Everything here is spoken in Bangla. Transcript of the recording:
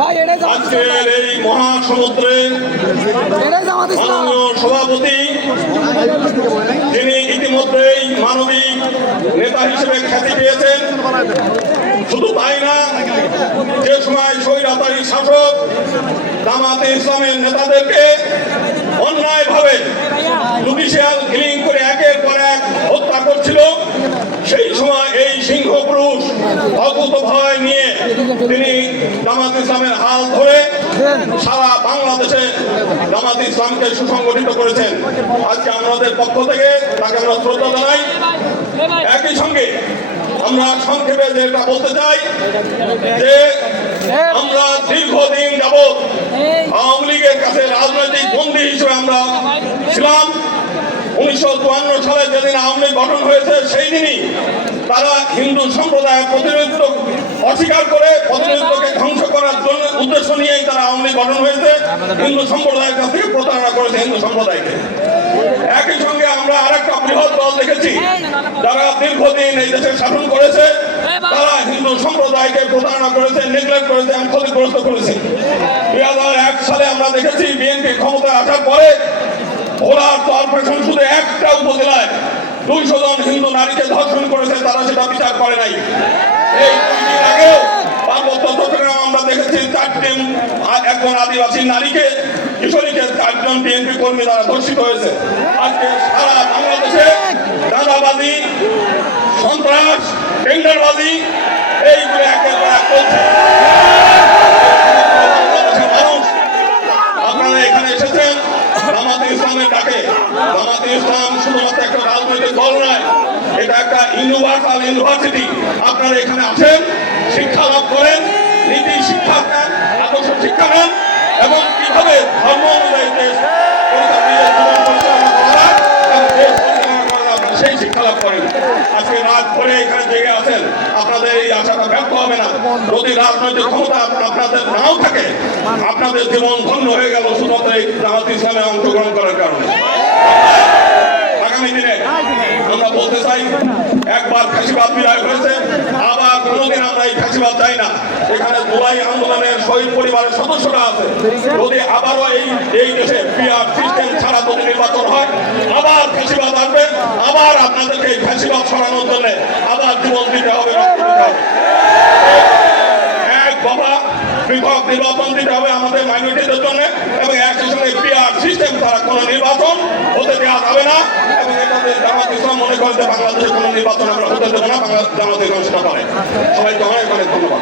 আজকের এই মহাসমুদ্রে মাননীয় সভাপতি, তিনি ইতিমধ্যেই মানবিক নেতা হিসেবে খ্যাতি পেয়েছেন। শুধু তাই না, যে সময় স্বৈরাচারী শাসক জামাতে ইসলামের নেতাদেরকে অন্যায়ভাবে জুডিশিয়াল কিলিং করে একের পর এক হত্যা করছিল, সেই সময় এই সিংহ পুরুষ অকুত ভয় নিয়ে তিনি জামাত ইসলামের হাল ধরে সারা বাংলাদেশে জামাত ইসলামকে সুসংগঠিত করেছেন। আজকে আমাদের পক্ষ থেকে তাকে আমরা শ্রদ্ধা জানাই। একই সঙ্গে আমরা সংক্ষেপে যেটা বলতে চাই যে আমরা দীর্ঘদিন যাবৎ আওয়ামী লীগের কাছে রাজনৈতিক বন্দী হিসেবে আমরা ছিলাম। 1952 সালে যেদিন আওয়ামী লীগ গঠন হয়েছে, সেই দিনই তারা হিন্দু সম্প্রদায়ের প্রতিনিধিত্ব অস্বীকার করে প্রতিনিধিত্বকে ধ্বংস করার জন্য উদ্দেশ্য নিয়েই তারা আওয়ামী লীগ গঠন হয়েছে। হিন্দু সম্প্রদায়ের কাছ থেকে প্রতারণা করেছে হিন্দু সম্প্রদায়কে। একই সঙ্গে আমরা আরেকটা বৃহৎ দল দেখেছি যারা দীর্ঘদিন এই দেশে শাসন করেছে, তারা হিন্দু সম্প্রদায়কে প্রতারণা করেছে, নেগলেক্ট করেছে এবং ক্ষতিগ্রস্ত করেছে। 2001 সালে আমরা দেখেছি বিএনপি ক্ষমতায় আসার পরে ভোলার কর্পোরেশন শুধু একটা উপজেলায় 200 জন হিন্দু নারীকে ধর্ষণ করেছে, তারা সেটা বিচার করে নাই। এই 2 দিন আগেও পার্বত্য চট্টগ্রাম আমরা দেখেছি 4টি একজন আদিবাসী নারীকে, কিশোরীকে 4 জন বিএনপি কর্মী দ্বারা ধর্ষিত হয়েছে। আজকে সারা বাংলাদেশে দাদাবাদী, সন্ত্রাস, টেন্ডারবাজি এইগুলো একের পর এক চলছে। আপনারা এখানে এসেছেন জামাতে ইসলামের ডাকে। জামাতে ইসলাম শুধুমাত্র একটা রাজনৈতিক দল নয়, এটা একটা ইউনিভার্সাল ইউনিভার্সিটি। আপনারা এখানে আসেন, শিক্ষা লাভ করেন, নীতি শিক্ষা নেন, আদর্শ শিক্ষা নেন এবং কিভাবে ধর্ম অনুযায়ী দেশ সেই শিক্ষা লাভ করেন। আজকে রাত করে এখানে জেগে আছেন, আপনাদের এই আশাটা ব্যর্থ হবে না। যদি রাজনৈতিক ক্ষমতা আপনাদের নাও থাকে, আপনাদের জীবন ধন্য হয়ে গেল শুধুমাত্র এই জামাত ইসলামে অংশগ্রহণ করার কারণে। আগামী দিনে আমরা বলতে চাই, একবার ফ্যাসিবাদ বিদায় হয়েছে, আবার কোনোদিন আমরা এই ফ্যাসিবাদ চাই না। এখানে জুলাই আন্দোলনের শহীদ পরিবারের সদস্যরা আছে। যদি আবারও এই দেশে পিআর সিস্টেম ছাড়া যদি নির্বাচন হয়, আবার ফ্যাসিবাদ আসবে, আবার আপনাদেরকে এই ফ্যাসিবাদ সরানোর জন্য আবার জীবন দিতে হবে, রক্ত দিতে হবে। এক বাবা পৃথক নির্বাচন দিতে হবে আমাদের মাইনরিটিদের জন্য এবং একই সঙ্গে পিআর সিস্টেম ছাড়া কোনো নির্বাচন হতে দেওয়া যাবে না। এবং এটাতে জামাত ইসলাম মনে করে যে বাংলাদেশে কোনো নির্বাচন আমরা হতে দেবো না, জামাত ইসলাম সেটা করে। সবাইকে অনেক অনেক ধন্যবাদ।